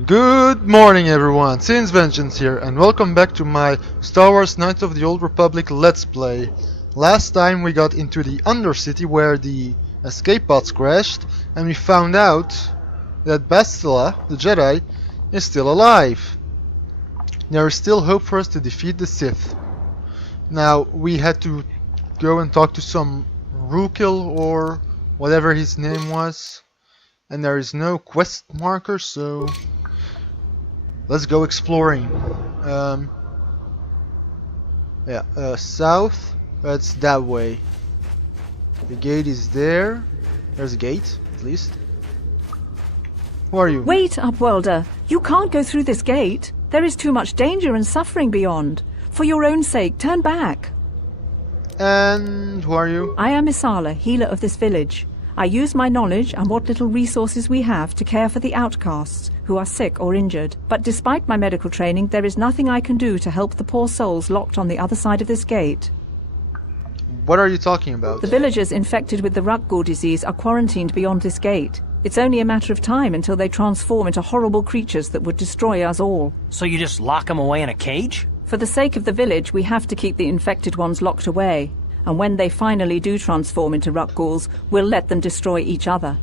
Good morning everyone, Sin's Vengeance here, and welcome back to my Star Wars Knights of the Old Republic Let's Play. Last time we got into the Undercity where the escape pods crashed, and we found out that Bastila, the Jedi, is still alive. There is still hope for us to defeat the Sith. Now, we had to go and talk to some Rukil or whatever his name was, and there is no quest marker, so let's go exploring. South. That's that way. The gate is there. There's a gate, at least. Who are you? Wait, Upworlder. You can't go through this gate. There is too much danger and suffering beyond. For your own sake, turn back. And who are you? I am Isala, healer of this village. I use my knowledge and what little resources we have to care for the outcasts who are sick or injured. But despite my medical training, there is nothing I can do to help the poor souls locked on the other side of this gate. What are you talking about? The villagers infected with the Rukgul disease are quarantined beyond this gate. It's only a matter of time until they transform into horrible creatures that would destroy us all. So you just lock them away in a cage? For the sake of the village, we have to keep the infected ones locked away. And when they finally do transform into Rukguls, we'll let them destroy each other.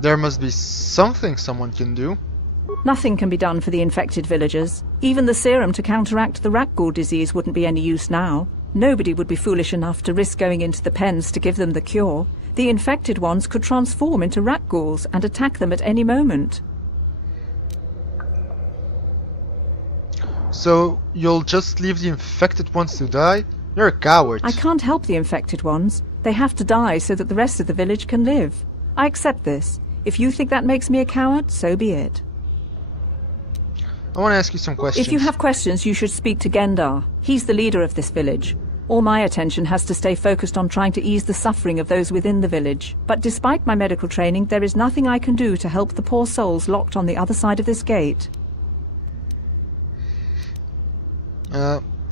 There must be something someone can do. Nothing can be done for the infected villagers. Even the serum to counteract the Rukgul disease wouldn't be any use now. Nobody would be foolish enough to risk going into the pens to give them the cure. The infected ones could transform into Rukguls and attack them at any moment. So you'll just leave the infected ones to die? You're a coward. I can't help the infected ones. They have to die so that the rest of the village can live. I accept this. If you think that makes me a coward, so be it. I want to ask you some questions. If you have questions, you should speak to Gendar. He's the leader of this village. All my attention has to stay focused on trying to ease the suffering of those within the village. But despite my medical training, there is nothing I can do to help the poor souls locked on the other side of this gate.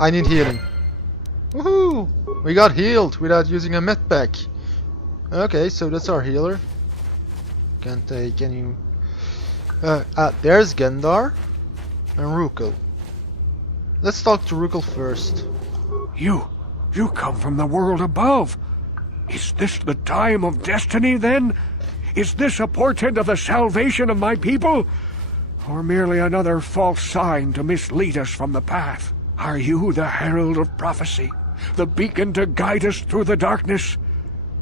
I need healing. Woohoo! We got healed without using a med pack. Okay, so that's our healer. Can't take any... there's Gendar and Rukil. Let's talk to Rukil first. You come from the world above. Is this the time of destiny, then? Is this a portent of the salvation of my people? Or merely another false sign to mislead us from the path? Are you the herald of prophecy, the beacon to guide us through the darkness?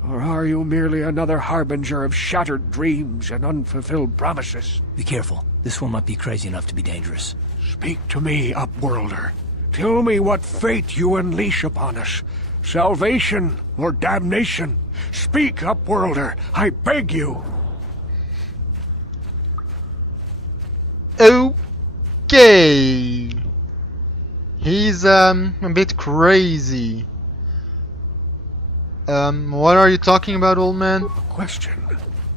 Or are you merely another harbinger of shattered dreams and unfulfilled promises? Be careful. This one might be crazy enough to be dangerous. Speak to me, Upworlder. Tell me what fate you unleash upon us. Salvation or damnation? Speak, Upworlder, I beg you. Okay. He's a bit crazy. What are you talking about, old man? A question.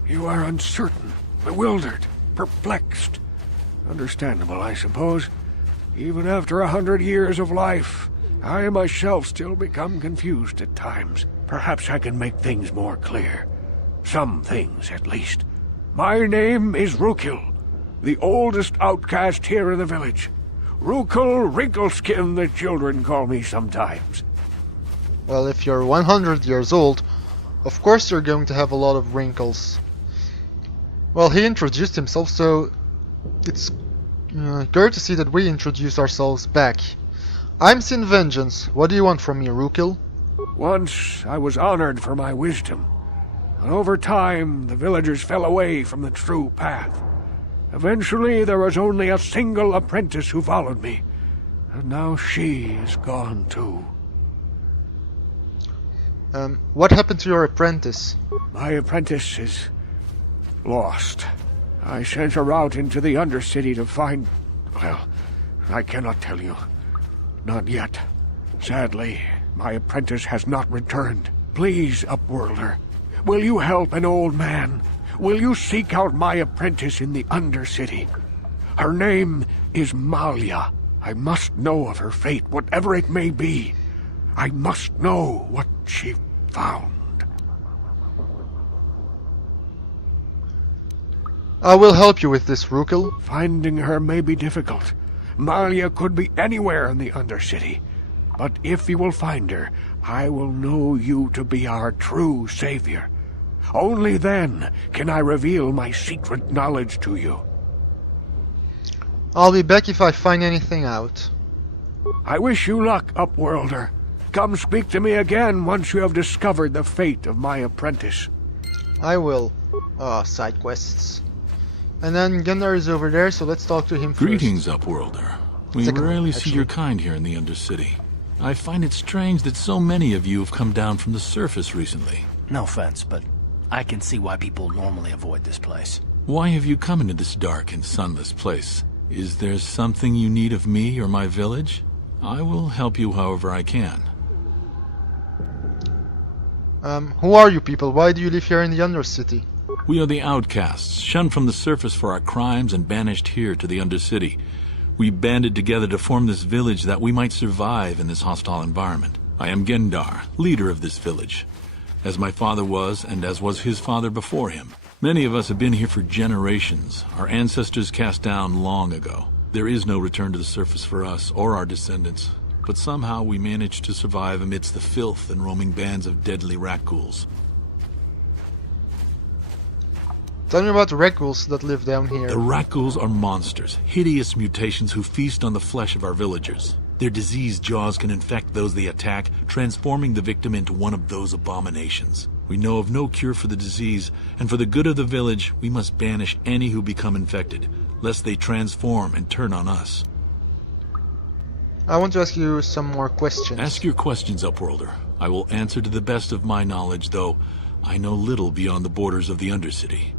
You are uncertain, bewildered, perplexed. Understandable, I suppose. Even after 100 years of life, I myself still become confused at times. Perhaps I can make things more clear. Some things, at least. My name is Rukil, the oldest outcast here in the village. Rukil Wrinkleskin, the children call me sometimes. Well, if you're 100 years old, of course you're going to have a lot of wrinkles. Well, he introduced himself, so it's courtesy that we introduce ourselves back. I'm Sin Vengeance. What do you want from me, Rukil? Once I was honored for my wisdom, and over time the villagers fell away from the true path. Eventually there was only a single apprentice who followed me, and now she is gone too. What happened to your apprentice? My apprentice is lost. I sent her out into the Undercity to find... well, I cannot tell you. Not yet. Sadly, my apprentice has not returned. Please, Upworlder, will you help an old man? Will you seek out my apprentice in the Undercity? Her name is Malia. I must know of her fate, whatever it may be. I must know what she found. I will help you with this, Rukel. Finding her may be difficult. Malia could be anywhere in the Undercity. But if you will find her, I will know you to be our true savior. Only then can I reveal my secret knowledge to you. I'll be back if I find anything out. I wish you luck, Upworlder. Come speak to me again once you have discovered the fate of my apprentice. I will. Side quests. And then Gendar is over there, so let's talk to him first. Greetings, Upworlder. We Second one, rarely see actually. your kind here in the Undercity. I find it strange that so many of you have come down from the surface recently. No offense, but I can see why people normally avoid this place. Why have you come into this dark and sunless place? Is there something you need of me or my village? I will help you however I can. Who are you people? Why do you live here in the Undercity? We are the outcasts, shunned from the surface for our crimes and banished here to the Undercity. We banded together to form this village that we might survive in this hostile environment. I am Gendar, leader of this village, as my father was and as was his father before him. Many of us have been here for generations, our ancestors cast down long ago. There is no return to the surface for us or our descendants, but somehow we managed to survive amidst the filth and roaming bands of deadly rat-ghouls. Tell me about the rat-ghouls that live down here. The rat-ghouls are monsters, hideous mutations who feast on the flesh of our villagers. Their diseased jaws can infect those they attack, transforming the victim into one of those abominations. We know of no cure for the disease, and for the good of the village, we must banish any who become infected, lest they transform and turn on us. I want to ask you some more questions. Ask your questions, Upworlder. I will answer to the best of my knowledge, though I know little beyond the borders of the Undercity.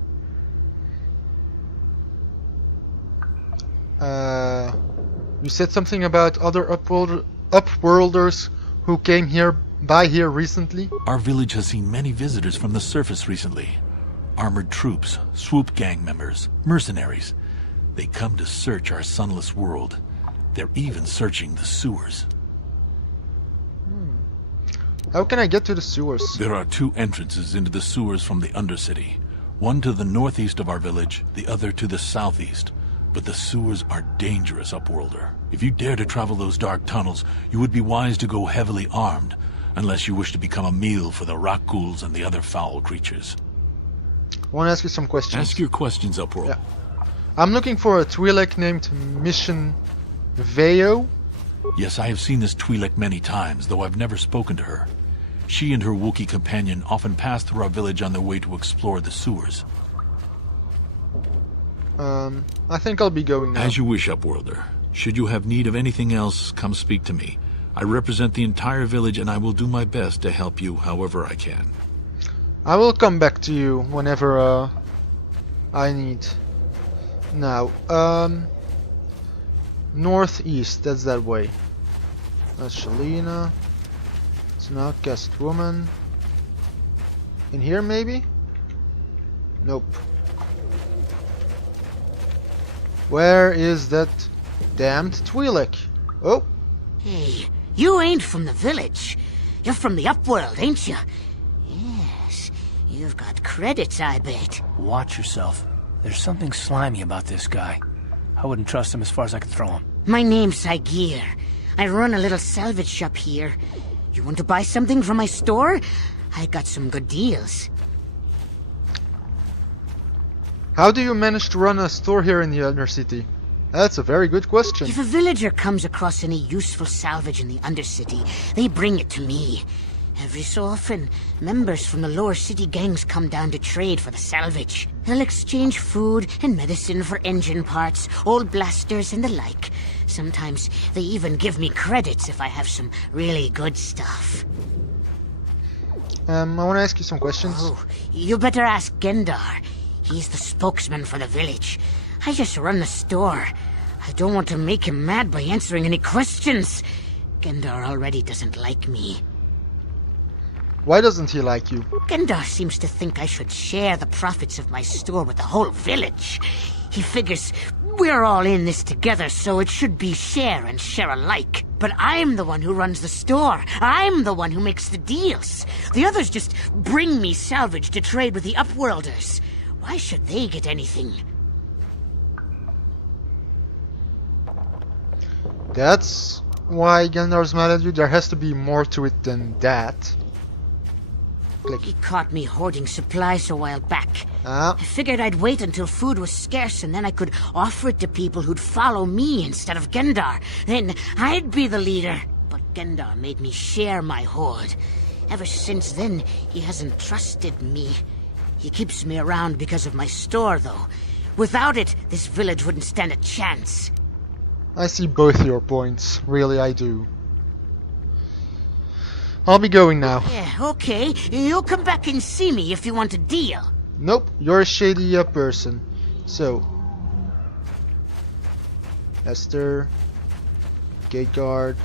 You said something about other Upworlders who came by here recently? Our village has seen many visitors from the surface recently. Armored troops, swoop gang members, mercenaries. They come to search our sunless world. They're even searching the sewers. How can I get to the sewers? There are two entrances into the sewers from the Undercity. One to the northeast of our village, the other to the southeast. But the sewers are dangerous, Upworlder. If you dare to travel those dark tunnels, you would be wise to go heavily armed, unless you wish to become a meal for the rock ghouls and the other foul creatures. I want to ask you some questions. Ask your questions, Upworld. Yeah. I'm looking for a Twi'lek named Mission Veo. Yes, I have seen this Twi'lek many times, though I've never spoken to her. She and her Wookiee companion often pass through our village on their way to explore the sewers. I think I'll be going now. As you wish, Upworlder. Should you have need of anything else, come speak to me. I represent the entire village and I will do my best to help you however I can. I will come back to you whenever I need. Now, northeast, that's that way. That's Shalina. It's an outcast woman. In here maybe? Nope. Where is that damned Twi'lek? Oh! Hey, you ain't from the village. You're from the Upworld, ain't you? Yes, you've got credits, I bet. Watch yourself. There's something slimy about this guy. I wouldn't trust him as far as I could throw him. My name's Saigir. I run a little salvage shop here. You want to buy something from my store? I got some good deals. How do you manage to run a store here in the Undercity? That's a very good question. If a villager comes across any useful salvage in the Undercity, they bring it to me. Every so often, members from the lower city gangs come down to trade for the salvage. They'll exchange food and medicine for engine parts, old blasters and the like. Sometimes they even give me credits if I have some really good stuff. I want to ask you some questions. Oh, you better ask Gendar. He's the spokesman for the village. I just run the store. I don't want to make him mad by answering any questions. Gendar already doesn't like me. Why doesn't he like you? Gendar seems to think I should share the profits of my store with the whole village. He figures we're all in this together, so it should be share and share alike. But I'm the one who runs the store. I'm the one who makes the deals. The others just bring me salvage to trade with the Upworlders. Why should they get anything? That's why Gendar's mad at you? There has to be more to it than that. Click. He caught me hoarding supplies a while back. Ah, I figured I'd wait until food was scarce and then I could offer it to people who'd follow me instead of Gendar. Then I'd be the leader. But Gendar made me share my hoard. Ever since then, he hasn't trusted me. He keeps me around because of my store, though. Without it, this village wouldn't stand a chance. I see both your points. Really, I do. I'll be going now. Yeah, okay. You'll come back and see me if you want a deal. Nope, you're a shady person. So, Esther, gate guard.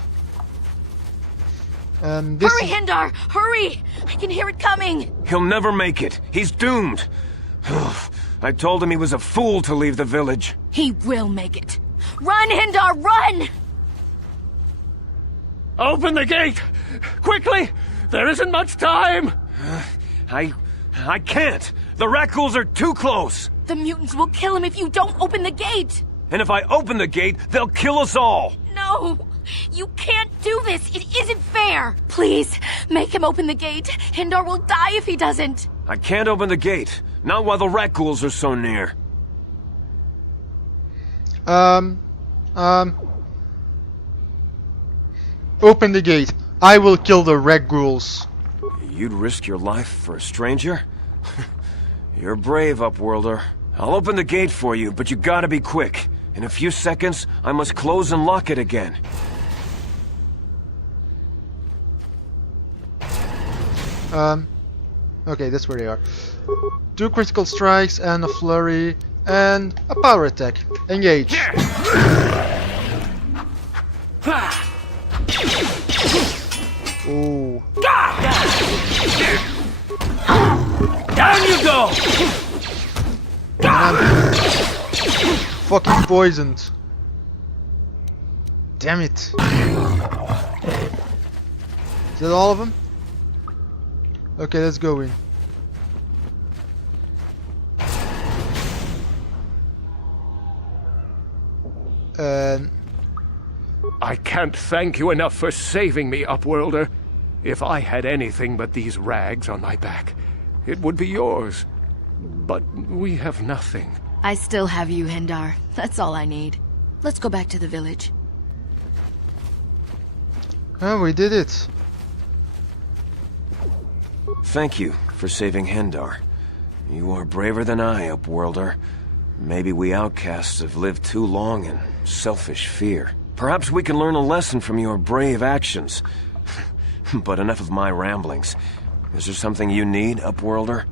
This Hurry, Hindar! Hurry! I can hear it coming! He'll never make it. He's doomed. I told him he was a fool to leave the village. He will make it. Run, Hindar, run! Open the gate! Quickly! There isn't much time! I can't. The Rakghouls are too close. The mutants will kill him if you don't open the gate! And if I open the gate, they'll kill us all. No! You can't do this! It isn't fair! Please, make him open the gate. Hindar will die if he doesn't. I can't open the gate. Not while the Rakghouls are so near. Open the gate. I will kill the Rakghouls. You'd risk your life for a stranger? You're brave, Upworlder. I'll open the gate for you, but you gotta be quick. In a few seconds, I must close and lock it again. Okay, that's where they are. 2 critical strikes and a flurry and a power attack. Engage. Ooh. Down you go! Fucking poisoned. Damn it. Is that all of them? Okay, let's go in. I can't thank you enough for saving me, Upworlder. If I had anything but these rags on my back, it would be yours. But we have nothing. I still have you, Hindar. That's all I need. Let's go back to the village. Oh, we did it. Thank you for saving Hendar. You are braver than I, Upworlder. Maybe we outcasts have lived too long in selfish fear. Perhaps we can learn a lesson from your brave actions. But enough of my ramblings. Is there something you need, Upworlder?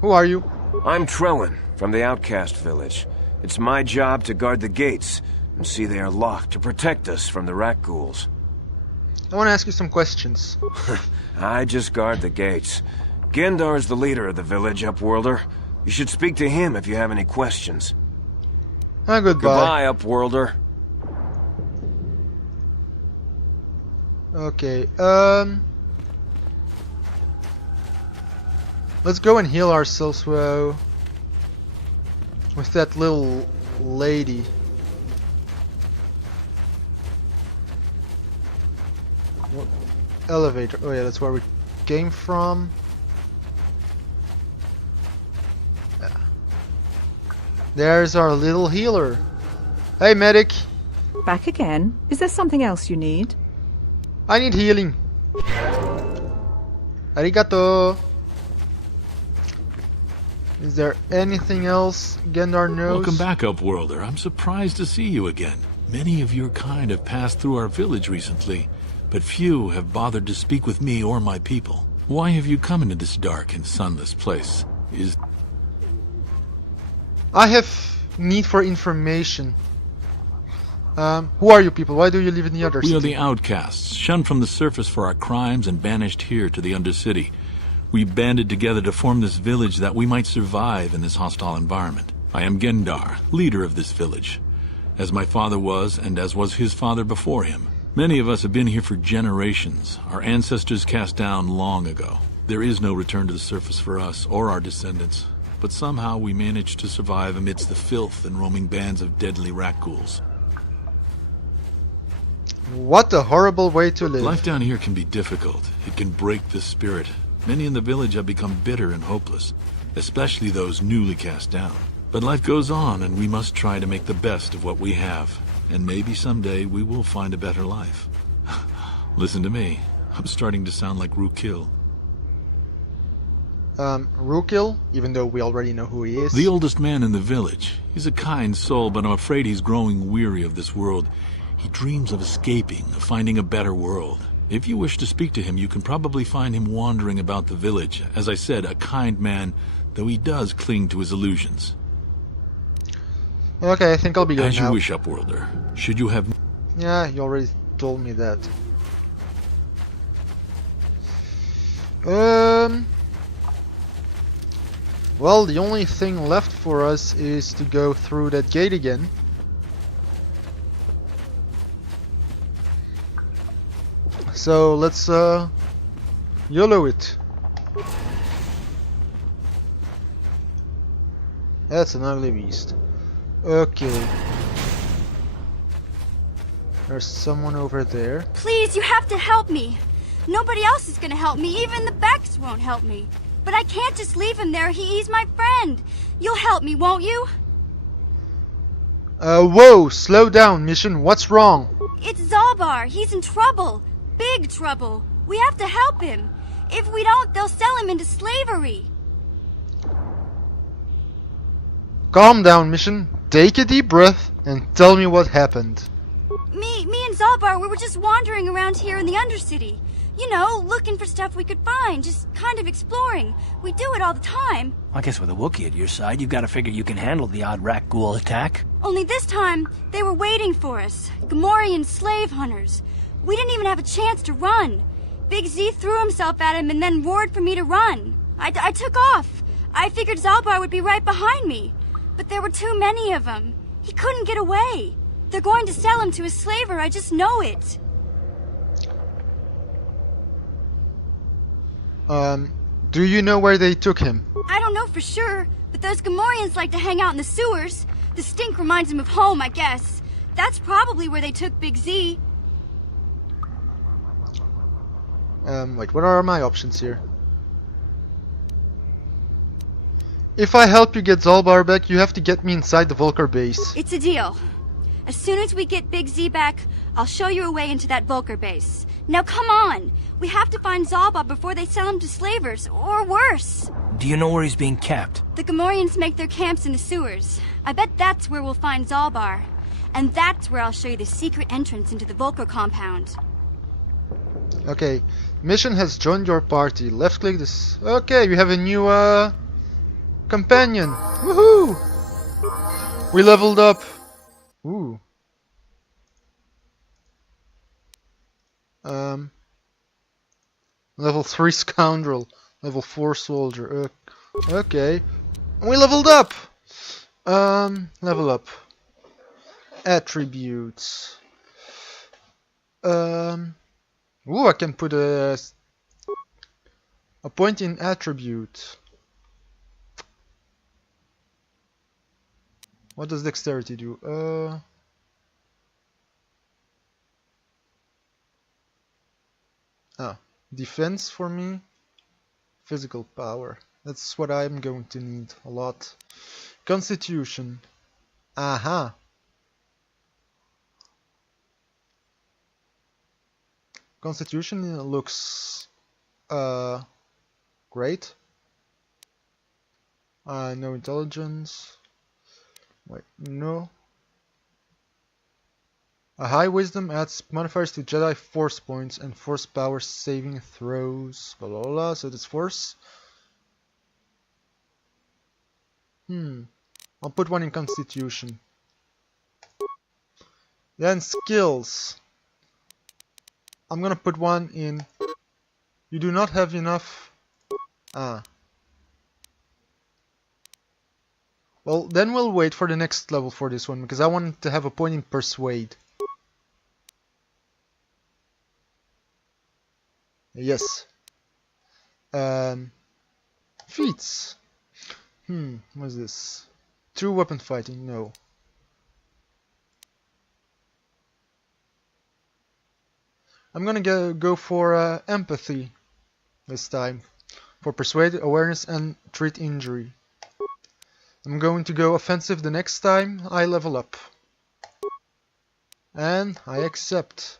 Who are you? I'm Trellin, from the Outcast Village. It's my job to guard the gates, and see they are locked to protect us from the Rakghouls. I want to ask you some questions. I just guard the gates. Gendar's the leader of the village, Upworlder. You should speak to him if you have any questions. Ah, goodbye. Goodbye, Upworlder. Okay, let's go and heal ourselves with that little lady. What? Elevator. Oh yeah, that's where we came from. Yeah. There's our little healer. Hey, medic. Back again? Is there something else you need? I need healing. Arigato. Is there anything else Gendar knows? Welcome back, Upworlder. I'm surprised to see you again. Many of your kind have passed through our village recently, but few have bothered to speak with me or my people. Why have you come into this dark and sunless place? I have need for information. Who are you people? Why do you live in the Undercity? We are the outcasts, shunned from the surface for our crimes and banished here to the Undercity. We banded together to form this village that we might survive in this hostile environment. I am Gendar, leader of this village, as my father was and as was his father before him. Many of us have been here for generations, our ancestors cast down long ago. There is no return to the surface for us or our descendants. but somehow we managed to survive amidst the filth and roaming bands of deadly rat ghouls. What a horrible way to live. Life down here can be difficult. It can break the spirit. Many in the village have become bitter and hopeless, especially those newly cast down. But life goes on, and we must try to make the best of what we have. And maybe someday we will find a better life. Listen to me. I'm starting to sound like Rukil. Rukil, even though we already know who he is. The oldest man in the village. He's a kind soul, but I'm afraid he's growing weary of this world. He dreams of escaping, of finding a better world. If you wish to speak to him, you can probably find him wandering about the village. As I said, a kind man, though he does cling to his illusions. Okay, I think I'll be going As you now. wish, Upworlder. Should you have... Yeah, you already told me that. Well, the only thing left for us is to go through that gate again. So let's YOLO it. That's an ugly beast. Okay. There's someone over there. Please, you have to help me. Nobody else is gonna help me. Even the Becks won't help me. But I can't just leave him there. He's my friend. You'll help me, won't you? Whoa! Slow down, Mission. What's wrong? It's Zalbar. He's in trouble. Big trouble. We have to help him. If we don't, they'll sell him into slavery. Calm down, Mission. Take a deep breath and tell me what happened. Me and Zalbar, we were just wandering around here in the Undercity. You know, looking for stuff we could find, just kind of exploring. We do it all the time. I guess with a Wookiee at your side, you've got to figure you can handle the odd rat ghoul attack. Only this time, they were waiting for us. Gamorrean slave hunters. We didn't even have a chance to run. Big Z threw himself at him and then roared for me to run. I took off. I figured Zalbar would be right behind me. But there were too many of them. He couldn't get away. They're going to sell him to a slaver, I just know it. Do you know where they took him? I don't know for sure, but those Gamorreans like to hang out in the sewers. The stink reminds them of home, I guess. That's probably where they took Big Z. Wait, what are my options here? If I help you get Zalbar back, you have to get me inside the Vulcar base. It's a deal. As soon as we get Big Z back, I'll show you a way into that Vulcar base. Now come on! We have to find Zalbar before they sell him to slavers, or worse. Do you know where he's being kept? The Gamorreans make their camps in the sewers. I bet that's where we'll find Zalbar. And that's where I'll show you the secret entrance into the Vulcar compound. Okay, Mission has joined your party. Left click this. Okay, we have a new companion. Woohoo! We leveled up. Ooh. Level 3 scoundrel. Level 4 soldier. Okay. We leveled up! Level up. Attributes. Ooh, I can put a point in attribute. What does dexterity do? Defense for me. Physical power. That's what I'm going to need a lot. Constitution. Aha. Constitution looks great. No intelligence. Wait, no. A high wisdom adds modifiers to Jedi force points and force power saving throws. Blah blah blah. So that's force. I'll put one in Constitution. Then skills. I'm gonna put one in. You do not have enough. Well, then we'll wait for the next level for this one because I want to have a point in Persuade. Yes. Feats. What's this? True weapon fighting, no. I'm gonna go for empathy this time. For persuade, awareness, and treat injury. I'm going to go offensive the next time I level up. And I accept.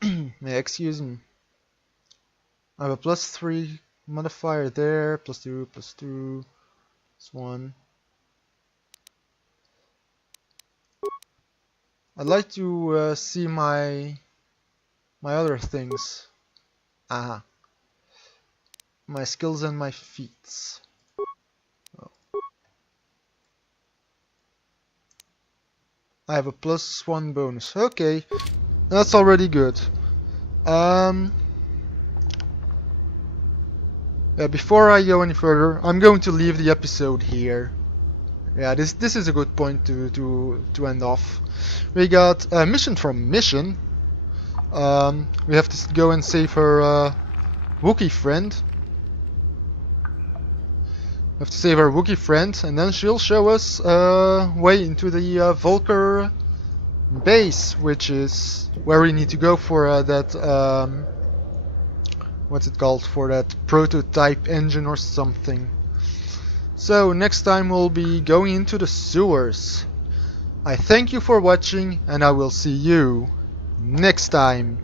May excuse me. I have a +3 modifier there, +2, +2, +1. I'd like to see my other things. Aha. My skills and my feats. Oh. I have a +1 bonus. Okay, that's already good. Yeah, before I go any further, I'm going to leave the episode here. Yeah, this is a good point to end off. We got a mission from Mission. We have to go and save her Wookiee friend. We have to save our Wookiee friend, and then she'll show us way into the Volker base, which is where we need to go for that. What's it called? For that prototype engine or something. So next time we'll be going into the sewers. I thank you for watching, and I will see you next time.